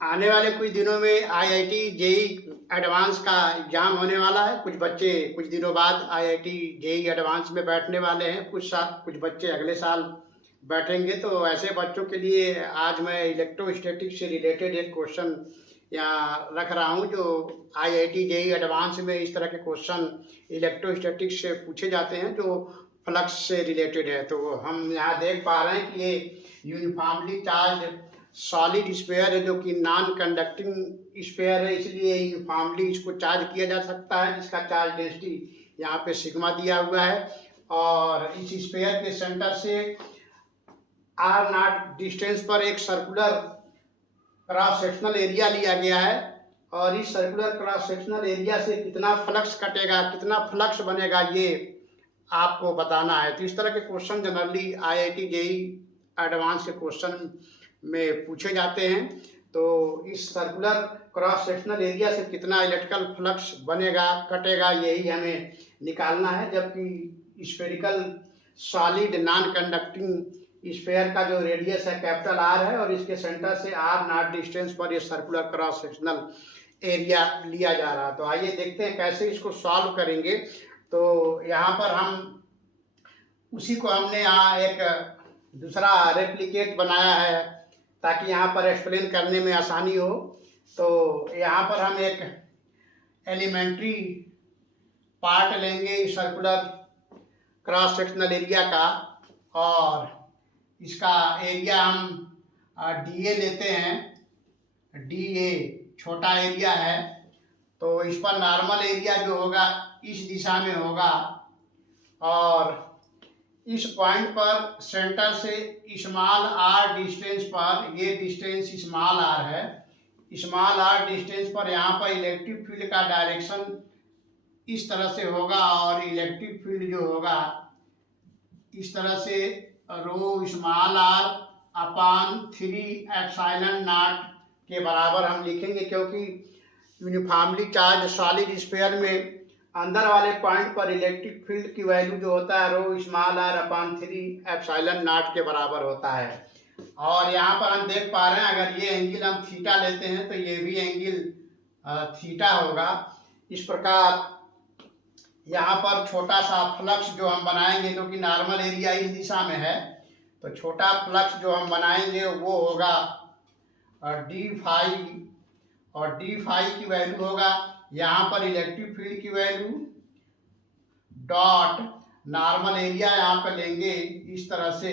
आने वाले कुछ दिनों में आईआईटी जेई एडवांस का एग्जाम होने वाला है। कुछ बच्चे कुछ दिनों बाद आईआईटी जेई एडवांस में बैठने वाले हैं। कुछ बच्चे अगले साल बैठेंगे। तो ऐसे बच्चों के लिए आज मैं इलेक्ट्रोस्टैटिक्स से रिलेटेड एक क्वेश्चन यहाँ रख रहा हूँ, जो आईआईटी जेई एडवांस में इस तरह के क्वेश्चन इलेक्ट्रोस्टैटिक्स से पूछे जाते हैं जो फ्लक्स से रिलेटेड है। तो हम यहाँ देख पा रहे हैं कि ये यूनिफॉर्मली चार्ज सॉलिड स्फीयर है, जो कि नॉन कंडक्टिंग स्फीयर है, इसलिए यूनिफॉर्मली इसको चार्ज किया जा सकता है, जिसका चार्ज डेंसिटी यहाँ पे सिग्मा दिया हुआ है। और इस स्फीयर के सेंटर से आर नॉट डिस्टेंस पर एक सर्कुलर क्रॉस सेक्शनल एरिया लिया गया है, और इस सर्कुलर क्रॉस सेक्शनल एरिया से कितना फ्लक्स कटेगा, कितना फ्लक्स बनेगा, ये आपको बताना है। तो इस तरह के question generally IIT JEE advance के क्वेश्चन में पूछे जाते हैं। तो इस सर्कुलर क्रॉस सेक्शनल एरिया से कितना इलेक्ट्रिकल फ्लक्स बनेगा, कटेगा, यही हमें निकालना है। जबकि spherical solid non conducting sphere का जो रेडियस है कैपिटल आर है, और इसके सेंटर से आर नॉट डिस्टेंस पर ये सर्कुलर क्रॉस सेक्शनल एरिया लिया जा रहा है। तो आइए देखते हैं कैसे इसको सॉल्व करेंगे। तो यहाँ पर हम उसी को हमने यहाँ एक दूसरा रेप्लिकेट बनाया है ताकि यहाँ पर एक्सप्लेन करने में आसानी हो। तो यहाँ पर हम एक एलिमेंट्री पार्ट लेंगे इस सर्कुलर क्रॉस सेक्शनल एरिया का, और इसका एरिया हम डीए लेते हैं। डीए छोटा एरिया है, तो इस पर नॉर्मल एरिया जो होगा इस दिशा में होगा, और इस पॉइंट पर सेंटर से स्मॉल आर डिस्टेंस पर, ये डिस्टेंस स्मॉल आर है, स्मॉल आर डिस्टेंस पर यहाँ पर इलेक्ट्रिक फील्ड का डायरेक्शन इस तरह से होगा, और इलेक्ट्रिक फील्ड जो होगा इस तरह से rho small r upon 3 epsilon naught के बराबर हम लिखेंगे, क्योंकि यूनिफॉर्मली चार्ज सॉलिड स्फीयर में अंदर वाले पॉइंट पर इलेक्ट्रिक फील्ड की वैल्यू जो होता है rho small r upon 3 epsilon naught के बराबर होता है। और यहाँ पर हम देख पा रहे हैं, अगर ये एंगल हम थीटा लेते हैं तो ये भी एंगल थीटा होगा। इस प्रकार यहाँ पर छोटा सा फ्लक्स जो हम बनाएंगे, क्योंकि नॉर्मल एरिया इस दिशा में है, तो छोटा फ्लक्स जो हम बनाएंगे वो होगा डी फाई, और डी फाई की वैल्यू होगा यहाँ पर इलेक्ट्रिक फील्ड की वैल्यू डॉट नॉर्मल एरिया यहाँ पर लेंगे इस तरह से,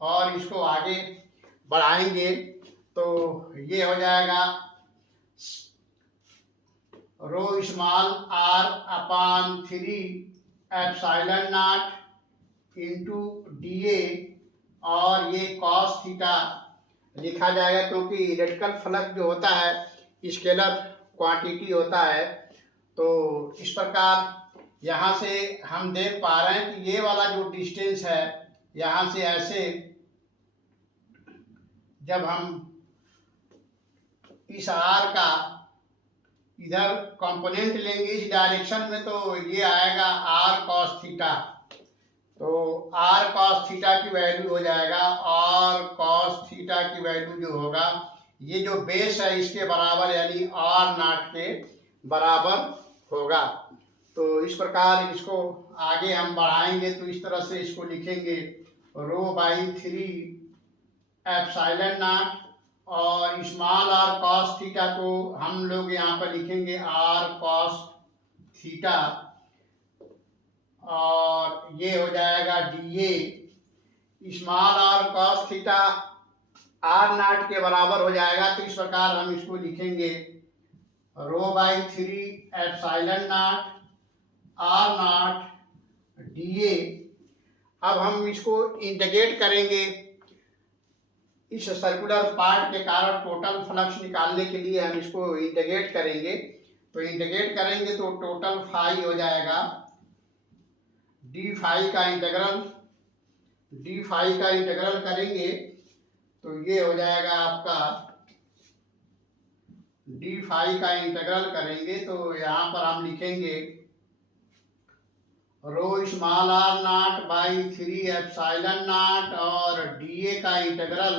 और इसको आगे बढ़ाएंगे तो ये हो जाएगा rho small r upon 3 epsilon naught into d a, और ये कॉस थीटा लिखा जाएगा, क्योंकि इलेक्ट्रिकल फ्लक्स जो होता है स्केलर क्वांटिटी होता है। तो इस प्रकार यहाँ से हम देख पा रहे हैं कि ये वाला जो डिस्टेंस है, यहाँ से ऐसे जब हम इस आर का इधर कंपोनेंट लेंगे इस डायरेक्शन में, तो ये आएगा आर कॉस थीटा। तो आर कॉस थीटा की वैल्यू हो जाएगा, आर कॉस थीटा की वैल्यू जो होगा, ये जो बेस है इसके बराबर, यानी आर नॉट के बराबर होगा। तो इस प्रकार इसको आगे हम बढ़ाएंगे तो इस तरह से इसको लिखेंगे रो बाई 3 एप्सिलॉन नॉट, और स्मॉल आर कॉस थीटा को हम लोग यहाँ पर लिखेंगे आर कॉस थीटा, और ये हो जाएगा D A. Small R cos theta R naught के बराबर हो जाएगा, तो इस प्रकार हम इसको लिखेंगे rho by 3 epsilon naught r naught d a. अब हम इसको इंटीग्रेट करेंगे इस सर्कुलर पार्ट के कारण टोटल फ्लक्स निकालने के लिए हम इसको इंटीग्रेट करेंगे। तो इंटीग्रेट करेंगे तो टोटल फाई हो जाएगा डी फाई का इंटीग्रल, डी फाई का इंटीग्रल करेंगे तो ये हो जाएगा आपका डी फाई का इंटीग्रल करेंगे तो यहाँ पर हम लिखेंगे rho small r naught by 3 epsilon naught, और डी ए का इंटीग्रल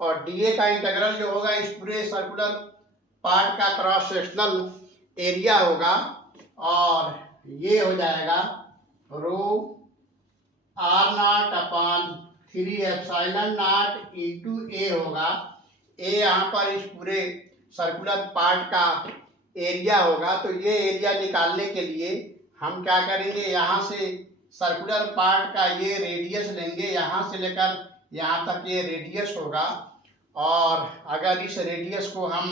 और डीए का इंटीग्रल जो होगा इस पूरे सर्कुलर पार्ट का क्रॉस सेक्शनल एरिया होगा, और ये हो जाएगा rho r naught upon 3 epsilon naught into a होगा। ए यहाँ पर इस पूरे सर्कुलर पार्ट का एरिया होगा। तो ये एरिया निकालने के लिए हम क्या करेंगे, यहाँ से सर्कुलर पार्ट का ये रेडियस लेंगे, यहाँ से लेकर यहाँ तक ये रेडियस होगा। और अगर इस रेडियस को हम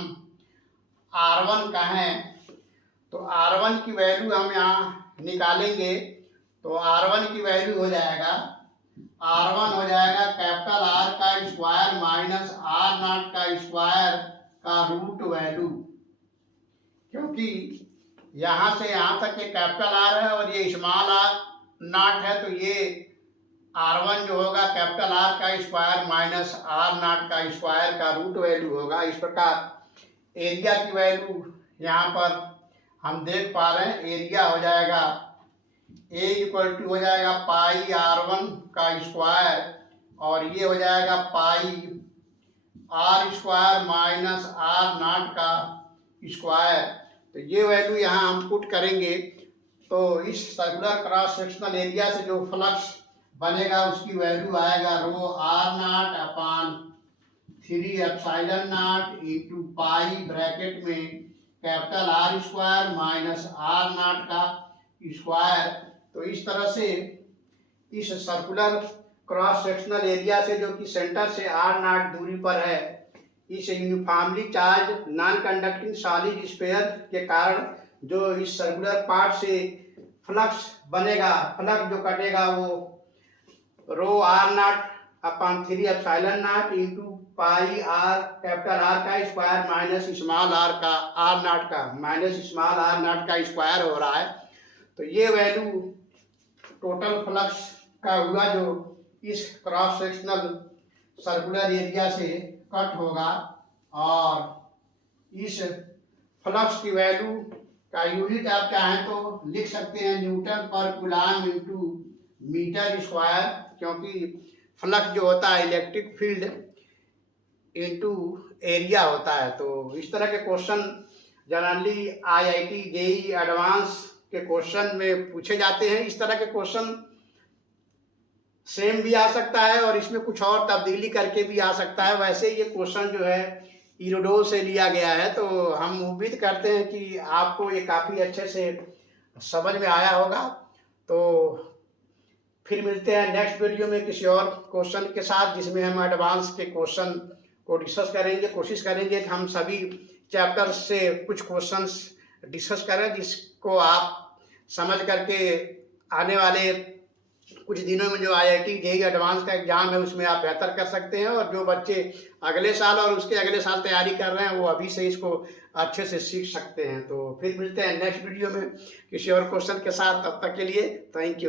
R1 कहें तो R1 की वैल्यू हम यहाँ निकालेंगे। तो R1 की वैल्यू हो जाएगा, R1 हो जाएगा कैपिटल R का स्क्वायर माइनस R0 का स्क्वायर का रूट वैल्यू, क्योंकि यहाँ से यहाँ तक ये कैपिटल R है और ये स्मॉल R0 है, तो ये R1 जो होगा कैपिटल R का स्क्वायर माइनस R0 का स्क्वायर का रूट वैल्यू होगा। इस प्रकार एरिया की वैल्यू यहाँ पर हम देख पा रहे हैं। एरिया हो जाएगा A इक्वल टू हो जाएगा पाई R1 का स्क्वायर, और ये हो जाएगा पाई R स्क्वायर माइनस R0 का स्क्वायर। तो ये वैल्यू यहाँ हम पुट करेंगे। तो इस सर्कुलर क्रॉस सेक्शनल एरिया से जो फ्लक्स बनेगा उसकी वैल्यू आएगा rho R0 upon 3 epsilon naught into pi bracket में capital R square minus R0 का स्क्वायर। तो इस तरह से इस सर्कुलर क्रॉस सेक्शनल एरिया से, जो कि सेंटर से R0 दूरी पर है, इस uniformly charge non conducting solid sphere के कारण जो इस सर्कुलर पार्ट से फ्लक्स बनेगा, फ्लक्स जो कटेगा वो रो R0 upon 3 epsilon naught into पाई R कैपिटल R का स्क्वायर माइनस स्मॉल R का R0 का माइनस स्मॉल R0 का स्क्वायर हो रहा है। तो ये वैल्यू टोटल फ्लक्स का हुआ जो इस क्रॉस सेक्शनल सर्कुलर एरिया से कट होगा। और इस फ्लक्स की वैल्यू का यूनिट आप चाहें तो लिख सकते हैं न्यूटन पर कूलम्ब इंटू मीटर स्क्वायर, क्योंकि फ्लक्स जो होता है इलेक्ट्रिक फील्ड इंटू एरिया होता है। तो इस तरह के question generally IIT JEE advance के क्वेश्चन में पूछे जाते हैं। इस तरह के क्वेश्चन सेम भी आ सकता है और इसमें कुछ और तब्दीली करके भी आ सकता है। वैसे ये क्वेश्चन जो है इरोडो से लिया गया है, तो हम उम्मीद करते हैं कि आपको ये काफ़ी अच्छे से समझ में आया होगा। तो फिर मिलते हैं नेक्स्ट वीडियो में किसी और क्वेश्चन के साथ, जिसमें हम एडवांस के क्वेश्चन को डिस्कस करेंगे। कोशिश करेंगे कि हम सभी चैप्टर से कुछ क्वेश्चंस डिस्कस करें, जिसको आप समझ करके आने वाले कुछ दिनों में जो IIT JEE एडवांस का एग्जाम है उसमें आप बेहतर कर सकते हैं। और जो बच्चे अगले साल और उसके अगले साल तैयारी कर रहे हैं वो अभी से इसको अच्छे से सीख सकते हैं। तो फिर मिलते हैं नेक्स्ट वीडियो में किसी और क्वेश्चन के साथ। तब तक के लिए थैंक यू।